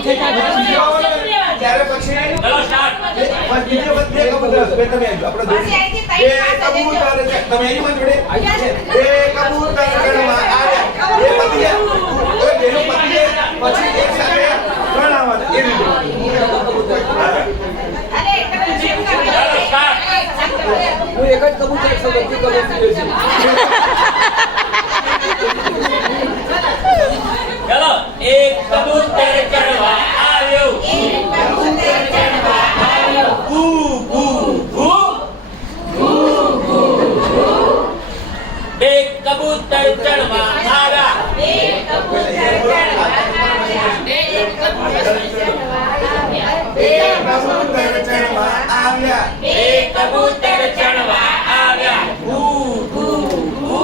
ત્યારે પછી ચલો સ્ટાર્ટ બીજો બધે કબૂતર બે તમે આવજો આપણે બે કબૂતર તમે આવી માં જોડે બે કબૂતર ચણવા આવ્યા બે પતિએ ઓય બેનો પતિએ પછી એક સાથે ત્રણ આવવાના એ રીતે અરે ચલો સ્ટાર્ટ હું એક જ કબૂતર છું બધી કબૂતર છે ચલો એક કબૂતર ચણવા આવ્યો ગુ ગુ ગુ બે કબૂતર ચણવા આવ્યા બે કબૂતર ચણવા આવ્યા ગુ ગુ ગુ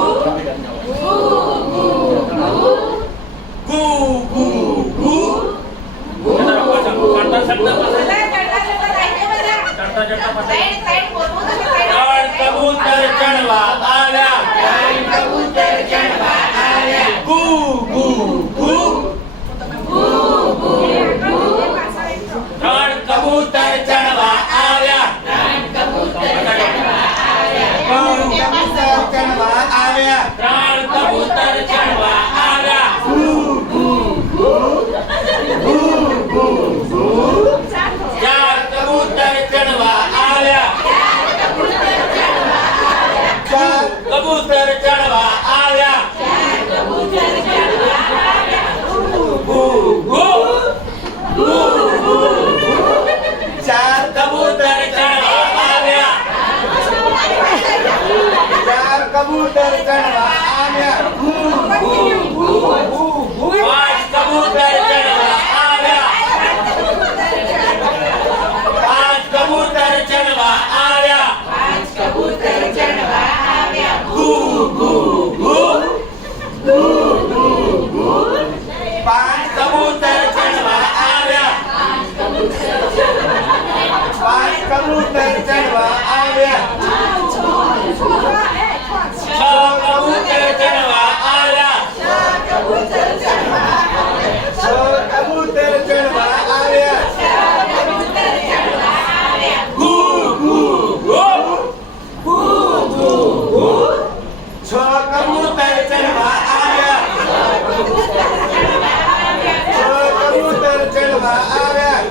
ગુ ગુ ગુ કબૂતર ચણવા આવ્યા ગુ ગુ ગુ ત્રણ કબૂતર ચણવા આવ્યા ત્રણ કબૂતર ચણવા આવ્યા ચાર કબૂતર ચણવા આવ્યા કબૂતર ચણવા આવ્યા ચાર કબૂતર ચણવા આવ્યા ચાર કબૂતર ચણવા આવ્યા પાંચ કબૂતર ચણવા આવ્યા પાંચ કબૂતર ચણવા આવ્યા ગુ ગુ ગુ પાંચ કબૂતર ચણવા આવ્યા પાંચ કબૂતર ચણવા આવ્યા છ કબૂતર ચણવા આવ્યા છ કબૂતર ચણવા આવ્યા ગુ ગુ ગુ છ કબૂતર ચણવા આવ્યા છ કબૂતર ચણવા આવ્યા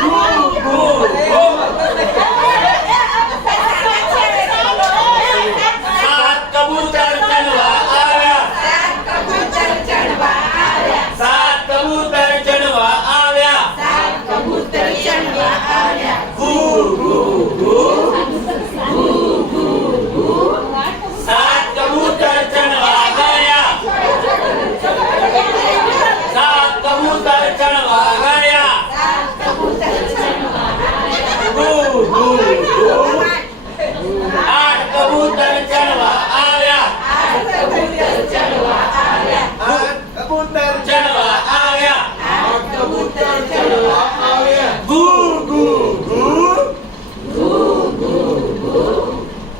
ગુ ગુ ગુ સાત કબૂતર ચણવા આવ્યા સાત કબૂતર ચણવા આવ્યા ગુ ગુ ગુ સાત કબૂતર ચણવા ગયા સાત કબૂતર ચણવા ગયા ગુ ગુ ગુ આઠ કબૂતર ચણવા આવ્યા આઠ કબૂતર ચણવા આવ્યા ગુ ગુ ગુ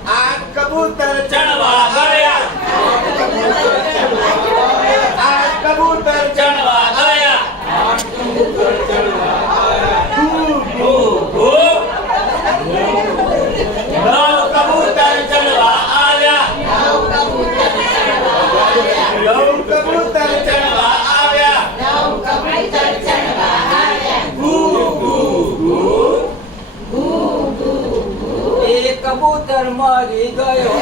આઠ કબૂતર ચણવા ગયા આઠ કબૂતર ચણવા ગયા ગુ ગુ ગુ નવ કબૂતર ચણવા આવ્યા નવ કબૂતર ચણવા આવ્યા ગુ ગુ ગુ એક કબૂતર મરી ગયો